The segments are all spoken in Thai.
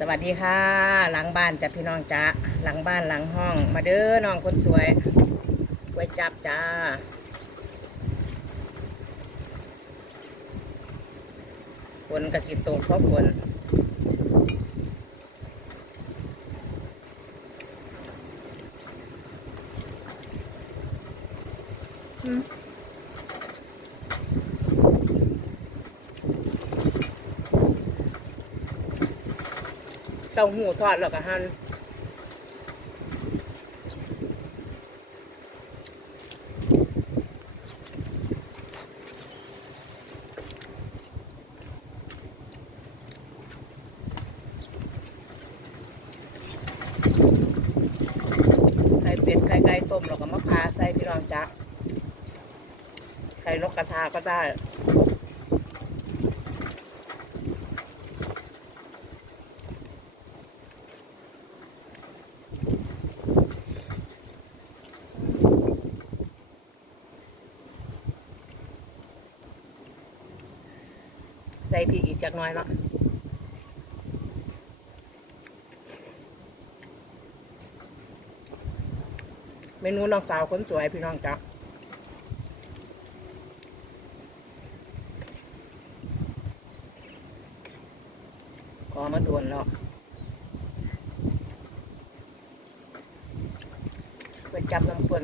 สวัสดีค่ะ หลังบ้านจ้ะพี่น้องจ้าหลังบ้านหลังห้อง มาเด้อน้องคนสวยไว้จับจ้าฝนกระจิตตกเพราะฝนอืม ต้าหู้ทอดแล้วก็หั่นไข่เป็ดไข่ไก่ต้มแล้วก็มะพร้าวใส่พี่น้องจ้าไข่นกกระทาก็ได้ ใส่พริกอีกจักหน้อยเนาะเมนูน้องสาวคนสวยพี่น้องจ้ะขอมาด่วนแล้วไปจับน้ำฝน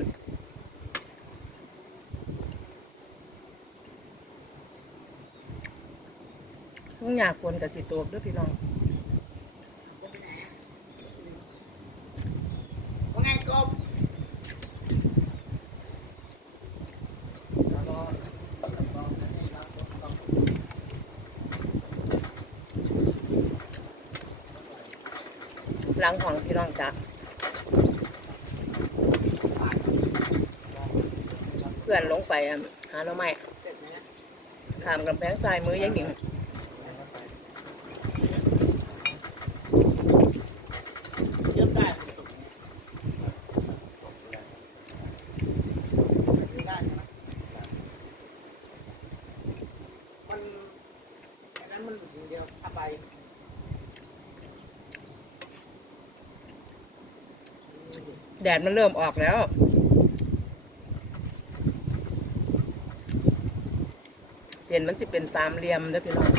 ต้องอยากฝนกับสิตกเด้วยพี่น้องว่าไงกบหลังของพี่น้องจ้ะเพื่อนลงไปอะหาหน่อไม้เสร็จไหมถามกำแพงทรายมือยังหนิง เยืมได้ได้ใช่ไหมมันอันนั้นมันหลุดอย่างเดียวถ้าไป แดดมันเริ่มออกแล้วเส้นมันจะเป็นสามเหลี่ยมเด้อพี่น้อง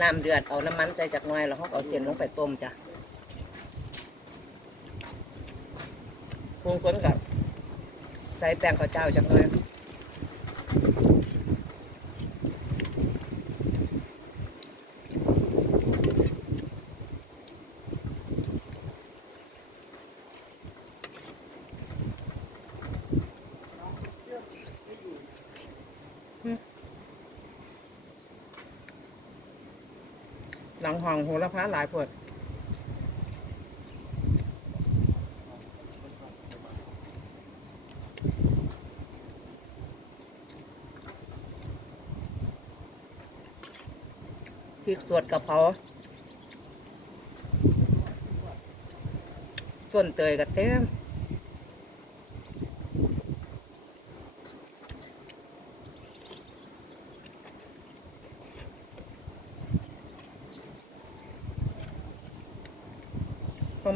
น้ำเดือดเอาน้ำมันใส่จากน้อยแล้วเขาเอาเส้นลงไปต้มจ้ะปรุงก้นกับใส่แป้งข้าวเจ้าจากน้อย ห ลังห้องโหระพาหลายพวดพริกสวดกะเพราต้นเตยกระเต็ม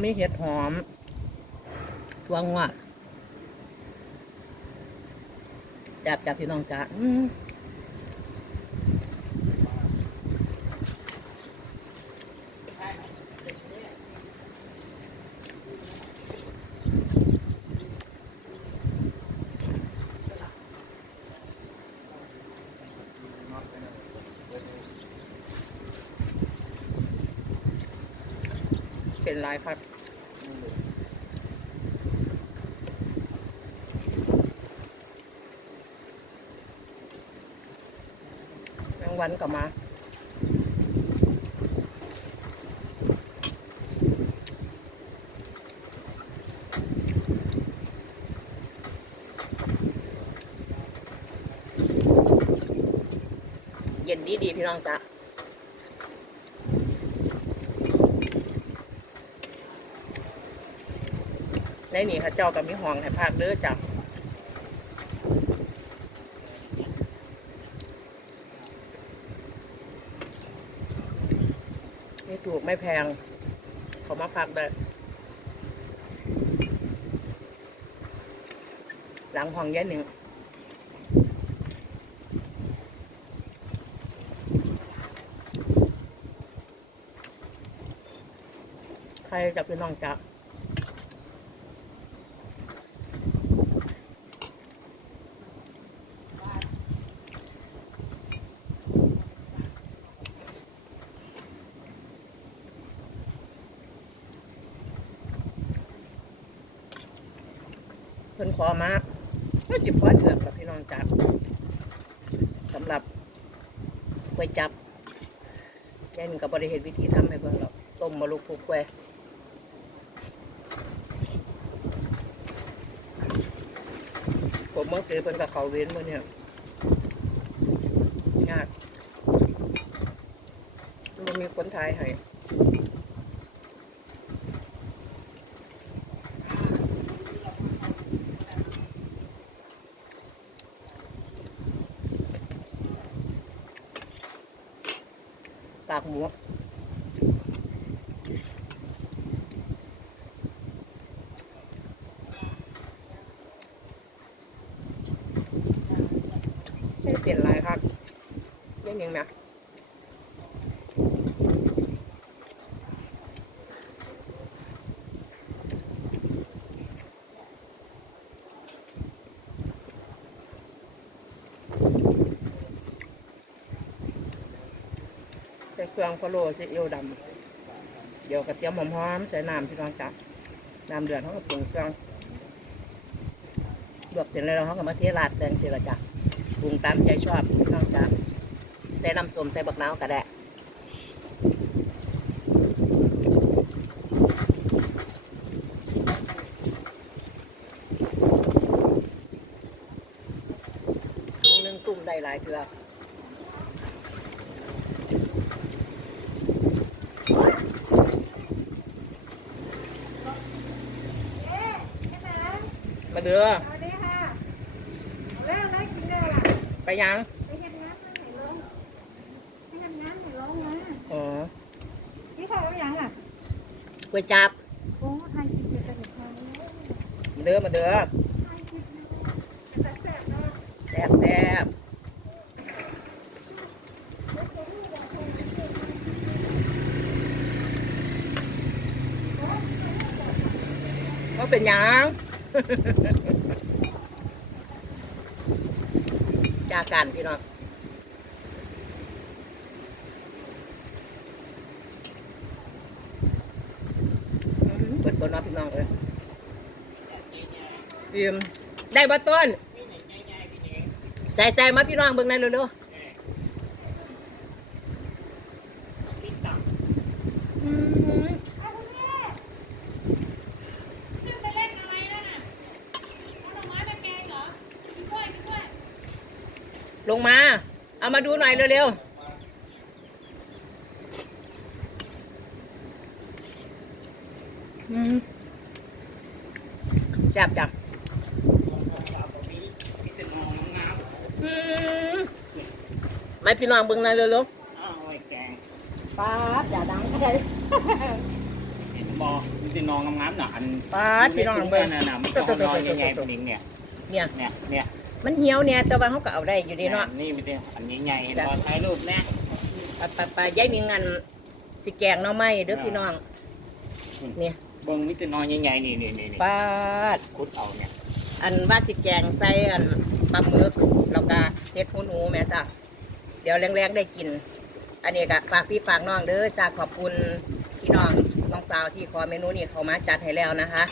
มีเห็ดหอมตัวงวดจับจับพี่น้องจ้า เป็นลายครับแมงวันก็มาเย็นดีดีๆพี่น้องจ้ะ ในนี่ค่ะเจ้ากับมีห้องให้ภาคเด้อจ้ะถูกไม่แพง เขามาพักได้หลังห้องแย่หนึ่งใครจะเป็นน้องจัก พิ่นขอมาก็จิบพอเดือกแล้วพี่น้องจับสำหรับกล้วยจับแค่นี้ก็บริเหตุวิธีทำให้เบิ่งหรอกต้มมาลูกผูกกล้วผมเมื่อกี้เพิ่นกับเขาเว้นมาเนี่ยยากมันมีคนไทยให้ปากหมูใช่เสียนหลายครับ เรื่องยังนะใส่เครื่องพะโล้ซีอิ๊วดำเดี๋ยวกระเทียมหอมๆใส่น้ำพี่น้องจับน้ำเดือดเขาก็ปรุงเครื่องลวกเสร็จแล้วเขาก็มาเทราดแตงเจรจ้ะปรุงตามใจชอบพี่น้องจับใส่น้ำส้มใส่บักนาวก็ได้ถุงหนึงตุ่มได้หลายเทือมาเดือสวัสดีค่ะเอาแล้วได้กินแล้วล่ะไปยังไปเฮ็ดงานไหนลงไปเฮ็ดงานไหนลงมา อ๋อ พี่เขาเอาอย่างล่ะ ก๋วยจับโอ้ไทยกินจะเป็นไทยมาเดือมาเดือแต่แซ่บเนาะแซ่บก็เป็นยังจากกันพี่น้องอื มเปิดตัวน้องพี่น้องเลยยืมได้บ่ต้นใส่ใจมาพี่น้องเบิ่งในอยเร็วๆอืมเอาคุณแม่ชื่อไปเล่นอะไรนั่นน่ะเอาหน่อไม้มาแกงเหรอพี่กล้วยพี่กล้วยลงมา เอามาดูหน่อยเร็วๆ จับจับอืมไม่พี่น้องเบิ่งในอยเร็วอ้าวไอ้แกงๆป้าดอย่าดังใครเห็นบอกมันจะนองงามๆหน่ะอันป้าดพี่น้องเบิ่งน่ะน่ะมันต้องนอนยังไงตัวนี้เนี่ยเนี่ยเนี่ยเนี่ยมันเหี่ยวเนี่ยแต่ว่าเขาก็เอาได้อยู่ดีเนาะนี่มันจะอันใหญ่ๆเห็นบอถ่ายรูปแน่ไปไปไปยายมีเงินสิแกงหน่อไม้เด้อพี่น้องเนี่ย เบิ้งมิตรนอนใหญ่ๆนี่นี่นี่นี่ป้าดคุดเอาเนี่ยอันว่าสิแกงใส่อันปลาหมึกแล้วก็เฮ็ดหูหนูแม่จ้ะเดี๋ยวแรงๆได้กิน อันนี้ก็ฝากพี่ฝากน้องเด้อจ้าขอบคุณพี่น้องน้องสาวที่ขอเมนูนี้เขามาจัดให้แล้วนะคะ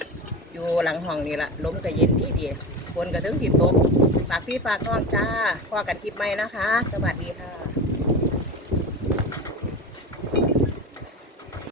อยู่หลังห้องนี่ละลมก็เย็นดีดีๆฝนก็ถึงสิตกฝากพี่ฝากน้องจ้าพอกันคลิปใหม่นะคะ สวัสดีค่ะ